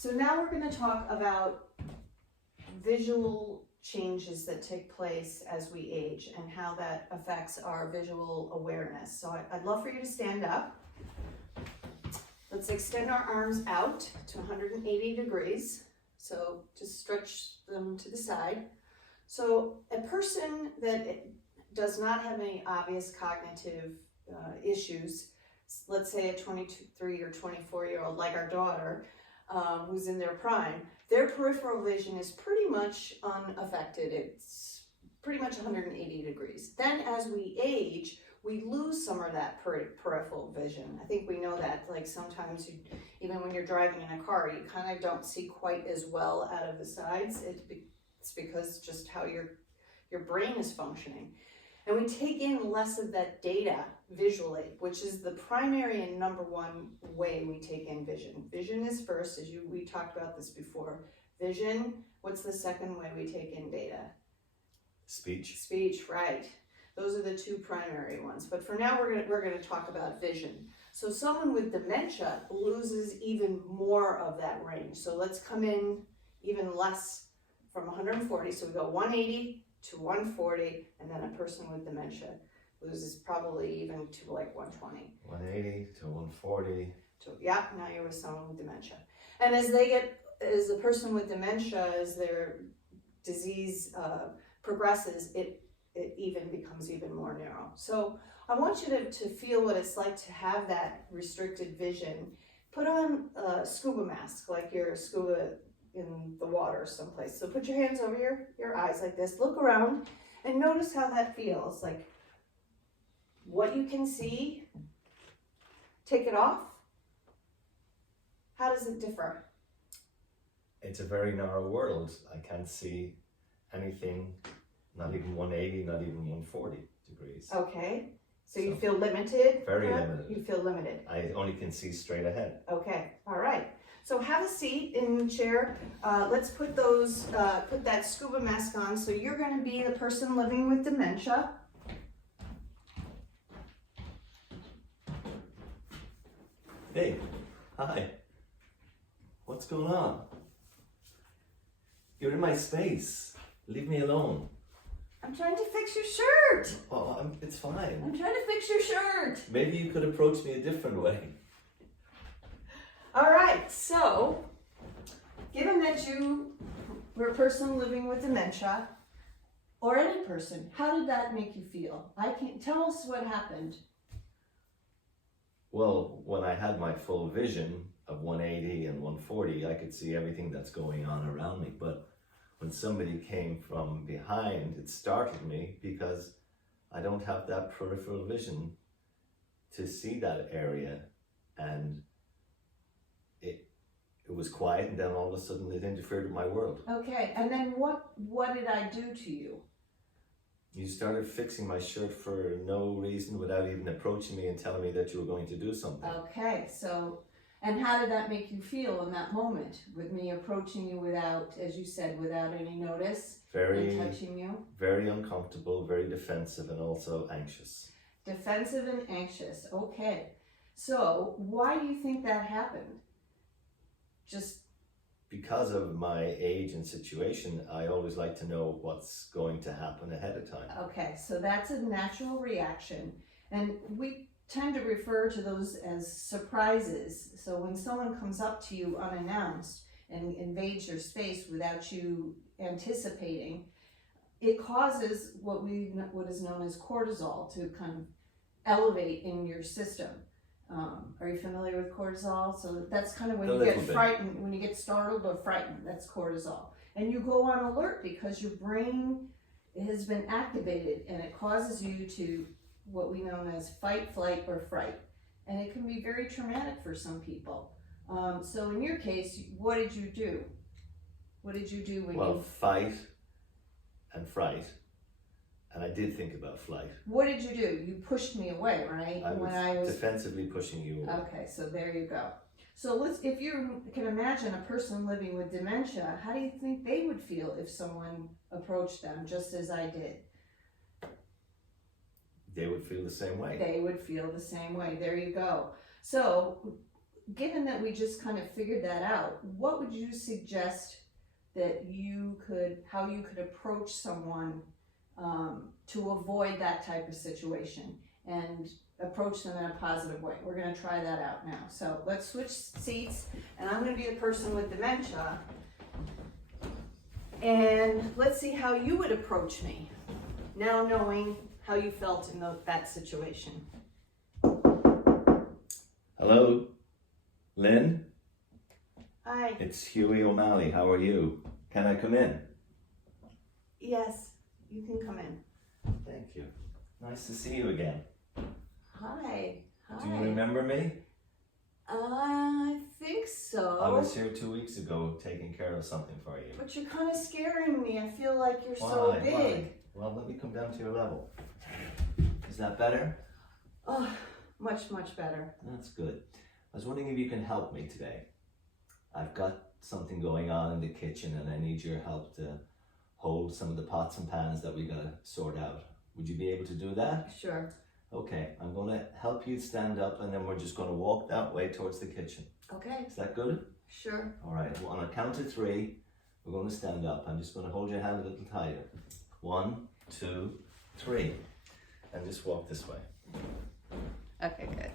So now we're going to talk about visual changes that take place as we age and how that affects our visual awareness. So I'd love for you to stand up. Let's extend our arms out to 180 degrees. So just stretch them to the side. So a person that does not have any obvious cognitive issues, let's say a 23 or 24-year-old like our daughter, who's in their prime, their peripheral vision is pretty much unaffected. It's pretty much 180 degrees. Then as we age, we lose some of that peripheral vision. I think we know that, like sometimes even when you're driving in a car, you kind of don't see quite as well out of the sides. It's because just how your brain is functioning. And we take in less of that data visually, which is the primary and number one way we take in vision. Vision is first, we talked about this before. Vision, what's the second way we take in data? Speech. Speech, right. Those are the two primary ones. But for now, we're gonna talk about vision. So someone with dementia loses even more of that range. So let's come in even less from 140. So we go 180 to 140, and then a person with dementia loses probably even to like 120. 180 to 140. Yeah, now you're with someone with dementia. And as a person with dementia, as their disease progresses, it even becomes even more narrow. So I want you to feel what it's like to have that restricted vision. Put on a scuba mask, like you're scuba in the water someplace. So put your hands over your eyes like this. Look around and notice how that feels. Like what you can see. Take it off. How does it differ? It's a very narrow world. I can't see anything, not even 180, not even 140 degrees. Okay. So you feel limited? Very limited. You feel limited. I only can see straight ahead. Okay. All right. So have a seat in the chair. Let's put that scuba mask on. So you're going to be the person living with dementia. Hey, hi. What's going on? You're in my space. Leave me alone. I'm trying to fix your shirt. Oh, it's fine. I'm trying to fix your shirt. Maybe you could approach me a different way. All right, so given that you were a person living with dementia, or any person, how did that make you feel? Tell us what happened. Well, when I had my full vision of 180 and 140, I could see everything that's going on around me. But when somebody came from behind, it startled me because I don't have that peripheral vision to see that area. And it was quiet, and then all of a sudden it interfered with my world. Okay, and then what did I do to you? You started fixing my shirt for no reason, without even approaching me and telling me that you were going to do something. Okay, so, and how did that make you feel in that moment, with me approaching you without, as you said, without any notice, and touching you? Very uncomfortable, very defensive, and also anxious. Defensive and anxious, okay. So, why do you think that happened? Just because of my age and situation, I always like to know what's going to happen ahead of time. Okay, so that's a natural reaction. And we tend to refer to those as surprises. So when someone comes up to you unannounced and invades your space without you anticipating, it causes what is known as cortisol to kind of elevate in your system. Are you familiar with cortisol? So that's kind of when you get frightened, when you get startled or frightened, that's cortisol. And you go on alert because your brain has been activated, and it causes you to what we know as fight, flight, or fright. And it can be very traumatic for some people. So in your case, what did you do? What did you do when you... fight and fright. And I did think about flight. What did you do? You pushed me away, right? I was defensively pushing you away. Okay, so there you go. So if you can imagine a person living with dementia, how do you think they would feel if someone approached them just as I did? They would feel the same way. They would feel the same way. There you go. So given that we just kind of figured that out, what would you suggest that how you could approach someone to avoid that type of situation and approach them in a positive way? We're going to try that out now. So let's switch seats, and I'm going to be the person with dementia, and let's see how you would approach me, now knowing how you felt in that situation. Hello, Lynn? Hi. It's Huey O'Malley. How are you? Can I come in? Yes, you can come in. Thank you. Nice to see you again. Hi. Do you remember me? I think so. I was here 2 weeks ago taking care of something for you. But you're kind of scaring me. I feel like you're so big. Why? Well, let me come down to your level. Is that better? Oh, much, much better. That's good. I was wondering if you can help me today. I've got something going on in the kitchen and I need your help to hold some of the pots and pans that we gotta sort out. Would you be able to do that? Sure. Okay, I'm gonna help you stand up and then we're just gonna walk that way towards the kitchen. Okay. Is that good? Sure. All right, well, on a count of 3, we're gonna stand up. I'm just gonna hold your hand a little tighter. 1, 2, 3. And just walk this way. Okay, good.